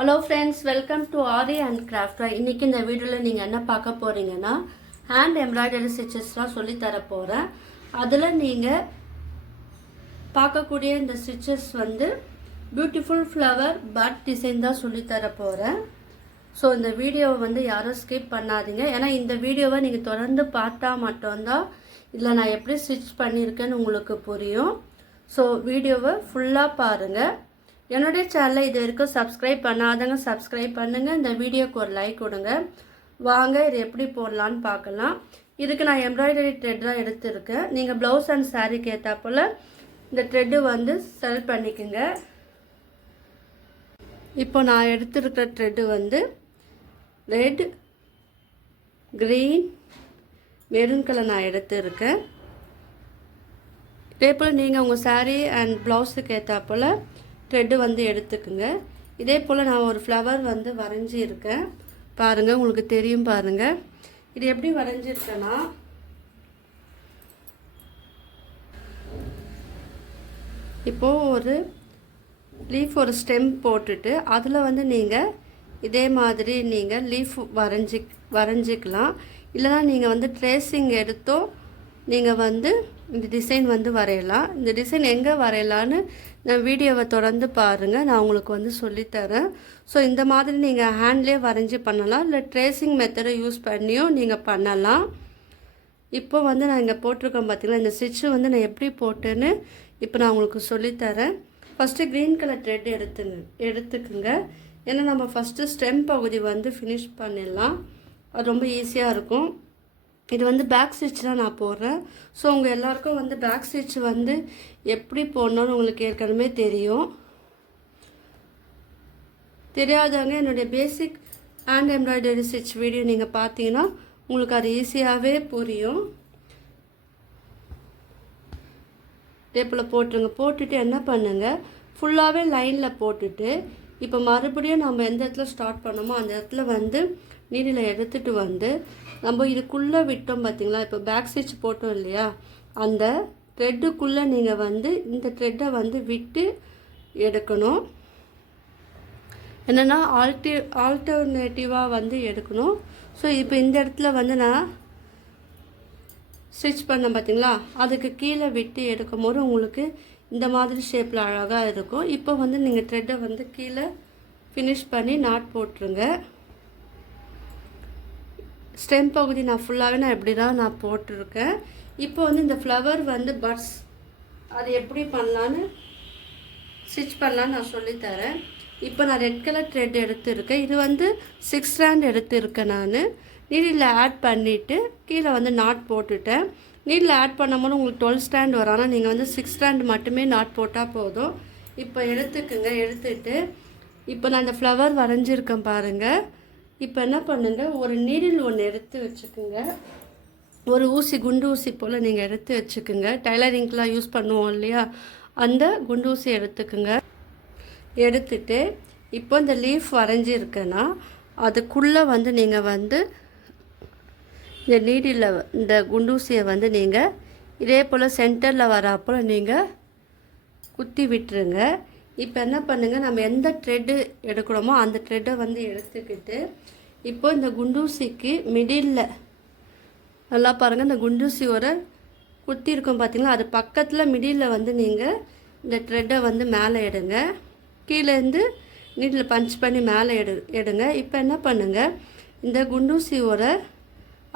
Hello friends, welcome to aari and craft. இன்றைக்கி இந்த வீடியோவில் நீங்கள் என்ன பார்க்க போகிறீங்கன்னா, ஹேண்ட் எம்ப்ராய்டரி ஸ்டிச்சஸ்லாம் சொல்லித்தர போகிறேன். அதில் நீங்கள் பார்க்கக்கூடிய இந்த ஸ்டிச்சஸ் வந்து பியூட்டிஃபுல் ஃப்ளவர் பட் டிசைன் தான் சொல்லித்தர போகிறேன். ஸோ இந்த வீடியோவை வந்து யாரும் ஸ்கிப் பண்ணாதீங்க. ஏன்னா இந்த வீடியோவை நீங்கள் தொடர்ந்து பார்த்தா மட்டும்தான் இதில் நான் எப்படி ஸ்டிச் பண்ணியிருக்கேன்னு உங்களுக்கு புரியும். ஸோ வீடியோவை ஃபுல்லாக பாருங்கள். என்னுடைய சேனலை இது வரைக்கும் சப்ஸ்கிரைப் பண்ணாதவங்க சப்ஸ்கிரைப் பண்ணுங்கள். இந்த வீடியோக்கு ஒரு லைக் கொடுங்க. வாங்க இது எப்படி போடலான்னு பார்க்கலாம். இதுக்கு நான் எம்ப்ராய்டரி த்ரெட் தான் எடுத்துருக்கேன். நீங்கள் ப்ளவுஸ் அண்ட் சாரீக்கு ஏற்றாப்போல் இந்த த்ரெட்டு வந்து செலக்ட் பண்ணிக்கோங்க. இப்போ நான் எடுத்துருக்கிற த்ரெட்டு வந்து ரெட், க்ரீன், மெரூன் கலர் நான் எடுத்துருக்கேன். இதே போல் நீங்கள் உங்கள் சாரீ அண்ட் ப்ளவுஸுக்கு ஏற்றாப்போல் த்ரெட்டு வந்து எடுத்துக்குங்க. இதே போல் நான் ஒரு ஃப்ளவர் வந்து வரைஞ்சிருக்கேன். பாருங்கள், உங்களுக்கு தெரியும் பாருங்கள். இது எப்படி வரைஞ்சிருக்கேன்னா, இப்போது ஒரு லீஃப் ஒரு ஸ்டெம் போட்டுட்டு அதில் வந்து நீங்கள் இதே மாதிரி நீங்கள் லீஃப் வரைஞ்சிக்கலாம். இல்லைனா நீங்கள் வந்து ட்ரேசிங் எடுத்தோ நீங்கள் வந்து இந்த டிசைன் வந்து வரையலாம். இந்த டிசைன் எங்கே வரையலான்னு நான் வீடியோவை தொடர்ந்து பாருங்கள், நான் உங்களுக்கு வந்து சொல்லித்தரேன். ஸோ இந்த மாதிரி நீங்கள் ஹேண்ட்லேயே வரைஞ்சி பண்ணலாம், இல்லை ட்ரேசிங் மெத்தடை யூஸ் பண்ணியும் நீங்கள் பண்ணலாம். இப்போ வந்து நான் இங்கே போட்டிருக்கேன் பார்த்தீங்களா, இந்த ஸ்டிச்சு வந்து நான் எப்படி போட்டேன்னு இப்போ நான் உங்களுக்கு சொல்லித்தரேன். ஃபஸ்ட்டு க்ரீன் கலர் த்ரெட் எடுத்துக்குங்க. ஏன்னா நம்ம ஃபஸ்ட்டு ஸ்டெம் பகுதி வந்து ஃபினிஷ் பண்ணிடலாம், அது ரொம்ப ஈஸியாக இருக்கும். இது வந்து பேக் ஸ்டிச் தான் நான் போடுறேன். ஸோ உங்கள் எல்லாருக்கும் வந்து பேக் ஸ்டிச் வந்து எப்படி போடணும்னு உங்களுக்கு ஏற்கனவே தெரியும். தெரியாதவங்க என்னுடைய பேசிக் ஹேண்ட் எம்ப்ராய்டரி ஸ்டிச் வீடியோ நீங்கள் பார்த்தீங்கன்னா உங்களுக்கு அது ஈஸியாகவே புரியும். இதே போல் போட்டுருங்க. போட்டுட்டு என்ன பண்ணுங்கள், ஃபுல்லாகவே லைனில் போட்டுட்டு இப்போ மறுபடியும் நம்ம எந்த இடத்துல ஸ்டார்ட் பண்ணோமோ அந்த இடத்துல வந்து நீடில் எடுத்துகிட்டு வந்து நம்ம இதுக்குள்ளே விட்டோம் பார்த்தீங்களா, இப்போ பேக் ஸ்டிச் போட்டோம் இல்லையா, அந்த த்ரெட்டுக்குள்ளே நீங்கள் வந்து இந்த த்ரெட்டை வந்து விட்டு எடுக்கணும். என்னென்னா ஆல்டர்னேட்டிவாக வந்து எடுக்கணும். ஸோ இப்போ இந்த இடத்துல வந்து நான் ஸ்டிச் பண்ணேன் பார்த்தீங்களா, அதுக்கு கீழே விட்டு எடுக்கும் போது உங்களுக்கு இந்த மாதிரி ஷேப்பில் அழகாக இருக்கும். இப்போ வந்து நீங்கள் த்ரெட்டை வந்து கீழே ஃபினிஷ் பண்ணி நாட் போட்டுருங்க. ஸ்டெம் பகுதி நான் ஃபுல்லாகவே நான் எப்படி தான் நான் போட்டிருக்கேன். இப்போ வந்து இந்த ஃப்ளவர் வந்து பட்ஸ் அது எப்படி பண்ணலான்னு ஸ்டிச் பண்ணலான்னு நான் சொல்லித்தரேன். இப்போ நான் ரெட் கலர் த்ரெட் எடுத்துருக்கேன். இது வந்து 6 ஸ்ட்ராண்ட் எடுத்துருக்கேன். நான் நீடில் ஆட் பண்ணிவிட்டு கீழே வந்து நாட் போட்டுட்டேன். நீடில் ஆட் பண்ணும்போது உங்களுக்கு 12 ஸ்ட்ராண்ட் வரும். ஆனால் நீங்கள் வந்து 6 ஸ்ட்ராண்ட் மட்டுமே நாட் போட்டால் போதும். இப்போ எடுத்துக்குங்க. எடுத்துட்டு இப்போ நான் இந்த ஃப்ளவர் வரைஞ்சிருக்கேன் பாருங்கள். இப்போ என்ன பண்ணுங்கள், ஒரு நீடில் ஒன்று எடுத்து வச்சுக்குங்க. ஒரு ஊசி, குண்டு ஊசி போல் நீங்கள் எடுத்து வச்சுக்குங்க. டைலரிங்க்கெலாம் யூஸ் பண்ணுவோம் இல்லையா, அந்த குண்டு ஊசி எடுத்துக்குங்க. எடுத்துட்டு இப்போ இந்த லீஃப் வரைஞ்சிருக்கேன்னா அதுக்குள்ளே வந்து நீங்கள் வந்து இந்த நீடில் இந்த குண்டூசியை வந்து நீங்கள் இதே போல் சென்டரில் வராப்போல் நீங்கள் குத்தி விட்டுருங்க. இப்போ என்ன பண்ணுங்கள், நம்ம எந்த த்ரெட்டு எடுக்கிறோமோ அந்த த்ரெட்டை வந்து எடுத்துக்கிட்டு இப்போ இந்த குண்டூசிக்கு மிடில் நல்லா பாருங்கள், இந்த குண்டூசியோட குத்தி இருக்கும் பார்த்தீங்களா, அது பக்கத்தில் மிடில் வந்து நீங்கள் இந்த த்ரெட்டை வந்து மேலே எடுங்க. கீழேருந்து நீடில் பஞ்ச் பண்ணி மேலே எடுங்க. இப்போ என்ன பண்ணுங்கள், இந்த குண்டூசியோட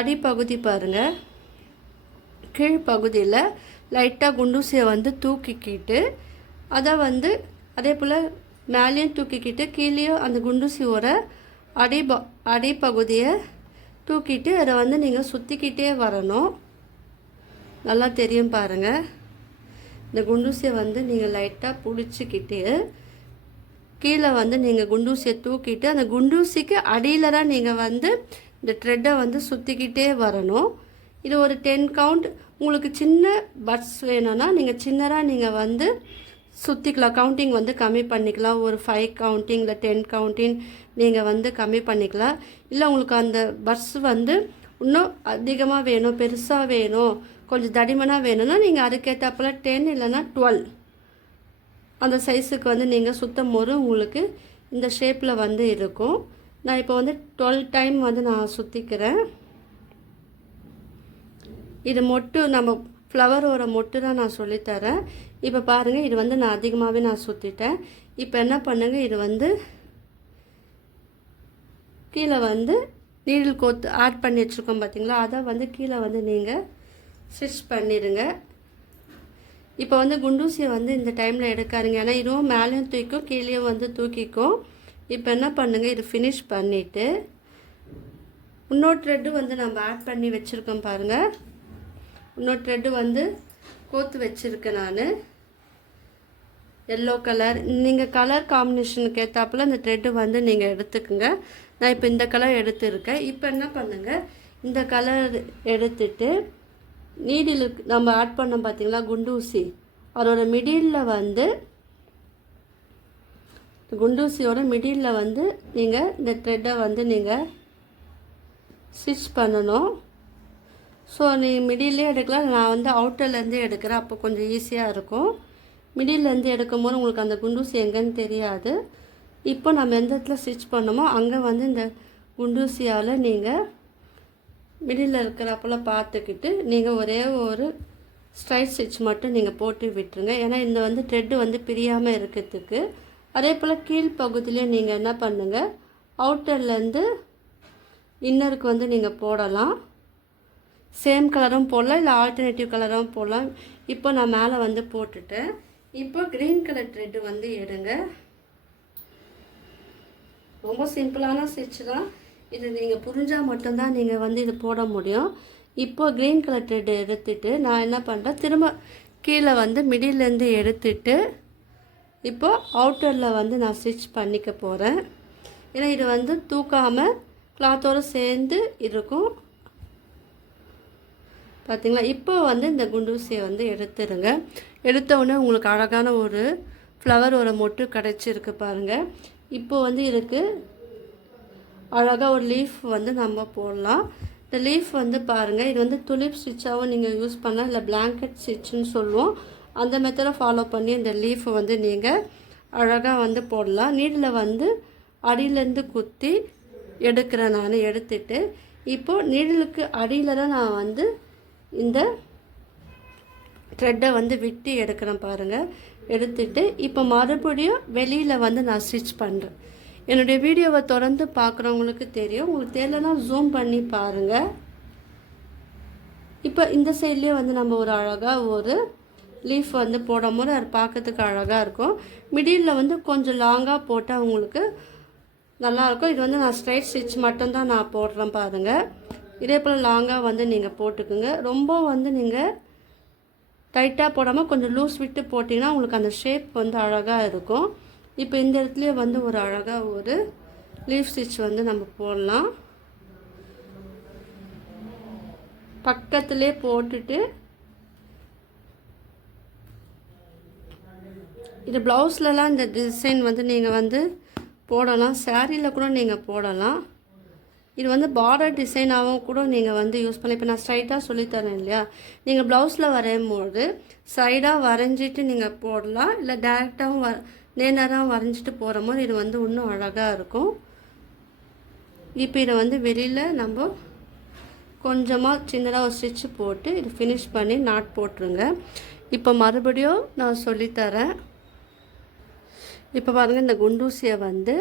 அடிப்பகுதி பாருங்கள், கீழ்ப்பகுதியில் லைட்டாக குண்டூசியை வந்து தூக்கிக்கிட்டு அதை வந்து அதே போல் மேலேயும் தூக்கிக்கிட்டு கீழேயும் அந்த குண்டூசியோட அடிப்பகுதியை தூக்கிட்டு அதை வந்து நீங்கள் சுற்றிக்கிட்டே வரணும். நல்லா தெரியும் பாருங்கள். இந்த குண்டூசியை வந்து நீங்கள் லைட்டாக பிடிச்சிக்கிட்டு கீழே வந்து நீங்கள் குண்டூசியை தூக்கிட்டு அந்த குண்டூசிக்கு அடியில் தான் நீங்கள் வந்து இந்த த்ரெட்டை வந்து சுற்றிக்கிட்டே வரணும். இது ஒரு 10 கவுண்ட். உங்களுக்கு சின்ன பட்ஸ் வேணும்னா நீங்கள் சின்னதாக நீங்கள் வந்து சுற்றிக்கலாம். கவுண்டிங் வந்து கம்மி பண்ணிக்கலாம். ஒரு 5 கவுண்டிங் இல்லை 10 கவுண்டிங் நீங்கள் வந்து கம்மி பண்ணிக்கலாம். இல்லை உங்களுக்கு அந்த பட்ஸ் வந்து இன்னும் அதிகமாக வேணும், பெருசாக வேணும், கொஞ்சம் தடிமனாக வேணும்னா நீங்கள் அதுக்கேற்றப்போல் 10 இல்லைன்னா 12 அந்த சைஸுக்கு வந்து நீங்கள் சுத்தம் போது உங்களுக்கு இந்த ஷேப்பில் வந்து இருக்கும். நான் இப்போ வந்து 12 டைம் வந்து நான் சுற்றிக்கிறேன். இது மொட்டு நம்ம ஃப்ளவரோட மொட்டு தான் நான் சொல்லித்தரேன். இப்போ பாருங்கள், இது வந்து நான் அதிகமாகவே நான் சுற்றிட்டேன். இப்போ என்ன பண்ணுங்கள், இது வந்து கீழே வந்து நீடில் கோத்து ஆட் பண்ணி வச்சுருக்கோம் பார்த்தீங்களா, அதை வந்து கீழே வந்து நீங்கள் ஸ்டிச் பண்ணிடுங்க. இப்போ வந்து குண்டூசியை வந்து இந்த டைமில் எடுக்காருங்க, ஏன்னா இதுவும் மேலேயும் தூக்கும் கீழேயும் வந்து தூக்கிக்கும். இப்போ என்ன பண்ணுங்கள், இது ஃபினிஷ் பண்ணிவிட்டு இன்னொரு த்ரெட்டு வந்து நம்ம ஆட் பண்ணி வச்சுருக்கோம் பாருங்கள். இன்னொரு த்ரெட்டு வந்து கோத்து வச்சுருக்கேன் நான், எல்லோ கலர். நீங்கள் கலர் காம்பினேஷனுக்கு ஏற்றாப்புல இந்த த்ரெட்டு வந்து நீங்கள் எடுத்துக்குங்க. நான் இப்போ இந்த கலர் எடுத்துருக்கேன். இப்போ என்ன பண்ணுங்கள், இந்த கலர் எடுத்துட்டு நீடிலுக்கு நம்ம ஆட் பண்ணோம் பார்த்தீங்களா குண்டூசி, அதோட மிடிலில் வந்து குண்டூசியோட மிடிலில் வந்து நீங்கள் இந்த த்ரெட்டை வந்து நீங்கள் ஸ்டிச் பண்ணணும். ஸோ நீ மிடில்லே எடுக்கலாம், நான் வந்து அவுட்டர்லேருந்து எடுக்கிறேன், அப்போ கொஞ்சம் ஈஸியாக இருக்கும். மிடில்லேருந்து எடுக்கும் போது உங்களுக்கு அந்த குண்டூசி எங்கேன்னு தெரியாது. இப்போ நம்ம எந்த இடத்துல ஸ்டிச் பண்ணோமோ அங்கே வந்து இந்த குண்டூசியால் நீங்கள் மிடில் இருக்கிறப்பெல்லாம் பார்த்துக்கிட்டு நீங்கள் ஒரே ஒரு ஸ்ட்ரைட் ஸ்டிச் மட்டும் நீங்கள் போட்டு விட்டுருங்க. ஏன்னா இந்த வந்து த்ரெட்டு வந்து பிரியாமல் இருக்கிறதுக்கு. அதே போல் கீழ்ப்பகுதியிலையும் நீங்கள் என்ன பண்ணுங்கள், அவுட்டர்லேருந்து இன்னருக்கு வந்து நீங்கள் போடலாம். சேம் கலரும் போடலாம், இல்லை ஆல்டர்னேட்டிவ் கலரும் போடலாம். இப்போ நான் மேலே வந்து போட்டுட்டேன். இப்போ க்ரீன் கலர் த்ரெட்டு வந்து எடுங்க. ரொம்ப சிம்பிளான ஸ்டிச் தான் இது, நீங்கள் புரிஞ்சால் மட்டும்தான் நீங்கள் வந்து இது போட முடியும். இப்போ க்ரீன் கலர் த்ரெட் எடுத்துட்டு நான் என்ன பண்ணுறேன், திரும்ப கீழே வந்து மிடில்லேருந்து எடுத்துட்டு இப்போ அவுட்டரில் வந்து நான் ஸ்டிச் பண்ணிக்க போகிறேன். ஏன்னா இது வந்து தூக்காமல் கிளாத்தோடு சேர்ந்து இருக்கும் பார்த்தீங்களா. இப்போ வந்து இந்த குண்டூசியை வந்து எடுத்துருங்க. எடுத்தவுடனே உங்களுக்கு அழகான ஒரு ஃப்ளவர் ஒரு மொட்டு கிடச்சிருக்கு பாருங்கள். இப்போ வந்து இதுக்கு அழகாக ஒரு லீஃப் வந்து நம்ம போடலாம். இந்த லீஃப் வந்து பாருங்கள், இது வந்து துலிப் ஸ்டிச்சாகவும் நீங்கள் யூஸ் பண்ணலாம், இல்லை பிளாங்கெட் ஸ்டிச்சுன்னு சொல்லுவோம். அந்த மெத்தடை ஃபாலோ பண்ணி இந்த லீஃபை வந்து நீங்கள் அழகாக வந்து போடலாம். நீடில் வந்து அடியிலேருந்து குத்தி எடுக்கிறேன் நான். எடுத்துட்டு இப்போது நீடிலுக்கு அடியில் தான் நான் வந்து இந்த த்ரெட்டை வந்து விட்டு எடுக்கிறேன் பாருங்கள். எடுத்துட்டு இப்போ மறுபடியும் வெளியில் வந்து நான் ஸ்டிச் பண்ணுறேன். என்னுடைய வீடியோவை தொடர்ந்து பார்க்குறவங்களுக்கு தெரியும், உங்களுக்கு தெரியலனா ஜூம் பண்ணி பாருங்கள். இப்போ இந்த சைட்லேயே வந்து நம்ம ஒரு அழகாக ஒரு லீஃப் வந்து போடும் போது அது பார்க்கறதுக்கு அழகாக இருக்கும். மிடில் வந்து கொஞ்சம் லாங்காக போட்டால் உங்களுக்கு நல்லாயிருக்கும். இது வந்து நான் ஸ்ட்ரைட் ஸ்டிச் மட்டும்தான் நான் போடுறேன் பாருங்கள். இதே போல் லாங்காக வந்து நீங்கள் போட்டுக்குங்க. ரொம்ப வந்து நீங்கள் டைட்டாக போடாமல் கொஞ்சம் லூஸ் விட்டு போட்டிங்கன்னா உங்களுக்கு அந்த ஷேப் வந்து அழகாக இருக்கும். இப்போ இந்த இடத்துலையே வந்து ஒரு அழகாக ஒரு லீஃப் ஸ்டிச் வந்து நம்ம போடலாம். பக்கத்துலேயே போட்டுட்டு இது ப்ளவுஸ்லலாம் இந்த டிசைன் வந்து நீங்கள் வந்து போடலாம், சாரியில் கூட நீங்கள் போடலாம். இது வந்து பார்டர் டிசைனாகவும் கூட நீங்கள் வந்து யூஸ் பண்ணலாம். இப்போ நான் ஸ்ட்ரைட்டாக சொல்லித்தரேன் இல்லையா, நீங்கள் ப்ளவுஸில் வரையும்போது சைடாக வரைஞ்சிட்டு நீங்கள் போடலாம், இல்லை டேரெக்டாகவும் நேராகவும் வரைஞ்சிட்டு போகிற மாதிரி இது வந்து இன்னும் அழகாக இருக்கும். இப்போ இதை வந்து வெளியில் நம்ம கொஞ்சமாக சின்னதாக ஒரு ஸ்டிச்சு போட்டு இது ஃபினிஷ் பண்ணி நாட் போட்டுருங்க. இப்போ மறுபடியும் நான் சொல்லித்தரேன். இப்போ பாருங்கள், இந்த குண்டூசியை வந்து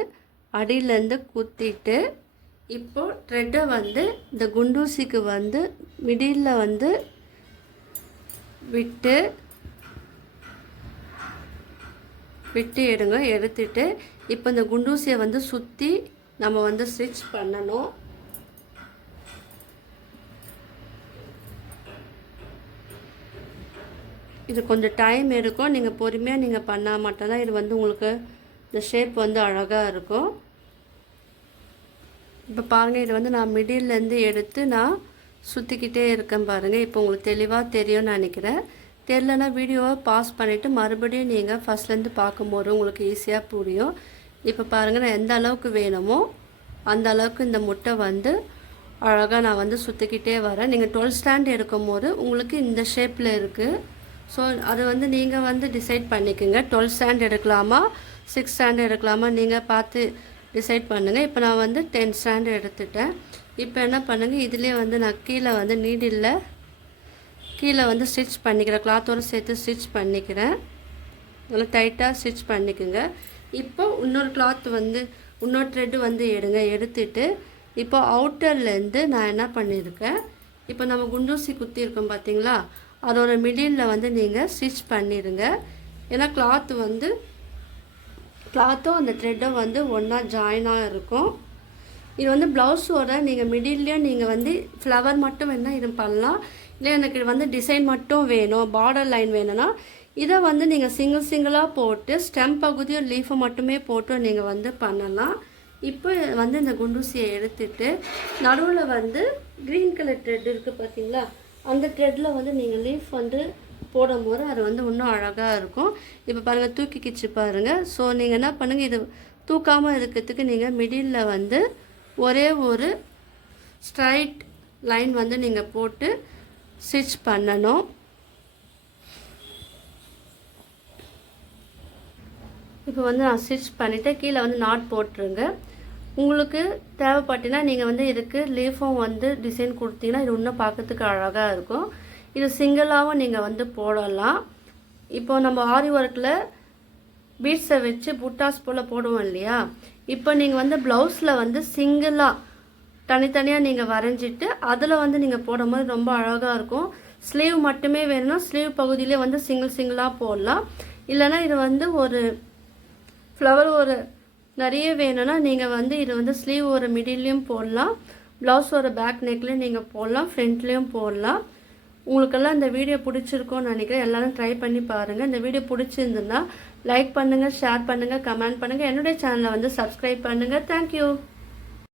அடியிலேருந்து குத்திட்டு இப்போ த்ரெட்டை வந்து இந்த குண்டூசிக்கு வந்து மிடில் வந்து விட்டு எடுங்க. எடுத்துட்டு இப்போ இந்த குண்டூசியை வந்து சுற்றி நம்ம வந்து ஸ்டிச் பண்ணணும். இது கொஞ்சம் டைம் இருக்கும், நீங்கள் பொறுமையாக நீங்கள் பண்ணால் மட்டும்தான் இது வந்து உங்களுக்கு இந்த ஷேப் வந்து அழகாக இருக்கும். இப்போ பாருங்கள், இது வந்து நான் மிடில்லேருந்து எடுத்து நான் சுற்றிக்கிட்டே இருக்கேன் பாருங்கள். இப்போ உங்களுக்கு தெளிவாக தெரியும்னு நினைக்கிறேன். தெரியலனா வீடியோவை பாஸ் பண்ணிவிட்டு மறுபடியும் நீங்கள் ஃபஸ்ட்லேருந்து பார்க்கும்போது உங்களுக்கு ஈஸியாக புரியும். இப்போ பாருங்கள், நான் எந்த அளவுக்கு வேணுமோ அந்த அளவுக்கு இந்த முட்டை வந்து அழகாக நான் வந்து சுற்றிக்கிட்டே வரேன். நீங்கள் 12 ஸ்டாண்ட் எடுக்கும் போது உங்களுக்கு இந்த ஷேப்பில் இருக்குது, ஸோ அது வந்து நீங்கள் வந்து டிசைட் பண்ணிக்கோங்க. 12 ஸ்டாண்ட் எடுக்கலாமா 6 ஸ்டாண்ட் எடுக்கலாமா நீங்கள் பார்த்து டிசைட் பண்ணுங்கள். இப்போ நான் வந்து 10 ஸ்டாண்ட் எடுத்துட்டேன். இப்போ என்ன பண்ணுங்கள், இதிலே வந்து நான் கீழே வந்து நீடில் கீழே வந்து ஸ்டிச் பண்ணிக்கிறேன். கிளாத்தோடு சேர்த்து ஸ்டிச் பண்ணிக்கிறேன். நல்லா டைட்டாக ஸ்டிச் பண்ணிக்கோங்க. இப்போ இன்னொரு கிளாத் வந்து இன்னொரு த்ரெட்டு வந்து எடுத்துட்டு இப்போ அவுட்டர்லேருந்து நான் என்ன பண்ணியிருக்கேன், இப்போ நம்ம குண்டூசி குத்தியிருக்கோம் பார்த்தீங்களா, அதோட மிடிலில் வந்து நீங்கள் ஸ்டிச் பண்ணிடுங்க. ஏன்னா கிளாத்தும் அந்த த்ரெட்டும் வந்து ஒன்றா ஜாயினாக இருக்கும். இது வந்து ப்ளவுஸோட நீங்கள் மிடில்லையும் நீங்கள் வந்து ஃப்ளவர் மட்டும் வேணால் இது பண்ணலாம். இல்லை எனக்கு வந்து டிசைன் மட்டும் வேணும், பார்டர் லைன் வேணும்னா இதை வந்து நீங்கள் சிங்கிளாக போட்டு ஸ்டெம் பகுதியும் லீஃபை மட்டுமே போட்டு நீங்கள் வந்து பண்ணலாம். இப்போ வந்து இந்த குண்டூசியை எடுத்துட்டு நடுவில் வந்து க்ரீன் கலர் த்ரெட் இருக்குது பார்த்தீங்களா, அந்த த்ரெட்டில் வந்து நீங்கள் லீஃப் வந்து போடும்போது அது வந்து இன்னும் அழகாக இருக்கும். இப்போ பாருங்கள் தூக்கிக்கிச்சு பாருங்கள். ஸோ நீங்கள் என்ன பண்ணுங்கள், இது தூக்காமல் இருக்கிறதுக்கு நீங்கள் மிடிலில் வந்து ஒரே ஒரு ஸ்ட்ரைட் லைன் வந்து நீங்கள் போட்டு ஸ்டிச் பண்ணணும். இப்போ வந்து நான் ஸ்டிச் பண்ணிவிட்டு கீழே வந்து நாட் போட்டுருங்க. உங்களுக்கு தேவைப்பட்டினா நீங்கள் வந்து இதுக்கு லீஃபும் வந்து டிசைன் கொடுத்தீங்கன்னா இது இன்னும் பார்க்கறதுக்கு அழகாக இருக்கும். இது சிங்கிளாகவும் நீங்கள் வந்து போடலாம். இப்போ நம்ம ஆரி ஒர்க்கில் பீட்ஸை வச்சு புட்டாஸ் போல் போடுவோம் இல்லையா, இப்போ நீங்கள் வந்து ப்ளவுஸில் வந்து சிங்கிளாக தனித்தனியாக நீங்கள் வரைஞ்சிட்டு அதில் வந்து நீங்கள் போடும்போது ரொம்ப அழகாக இருக்கும். ஸ்லீவ் மட்டுமே வேணும்னா ஸ்லீவ் பகுதியிலே வந்து சிங்கிளாக போடலாம். இல்லைனா இது வந்து ஒரு ஃப்ளவர் ஒரு நிறைய வேணும்னா நீங்கள் வந்து இது வந்து ஸ்லீவ் ஒரு மிடில்லையும் போடலாம், ப்ளவுஸ் ஒரு பேக் நெக்லேயும் நீங்கள் போடலாம், ஃப்ரண்ட்லேயும் போடலாம். உங்களுக்கெல்லாம் இந்த வீடியோ பிடிச்சிருக்கும்னு நினைக்கிறேன். எல்லோரும் ட்ரை பண்ணி பாருங்கள். இந்த வீடியோ பிடிச்சிருந்துன்னா லைக் பண்ணுங்கள், ஷேர் பண்ணுங்கள், கமெண்ட் பண்ணுங்கள். என்னுடைய சேனலை வந்து சப்ஸ்கிரைப் பண்ணுங்கள். தேங்க்யூ.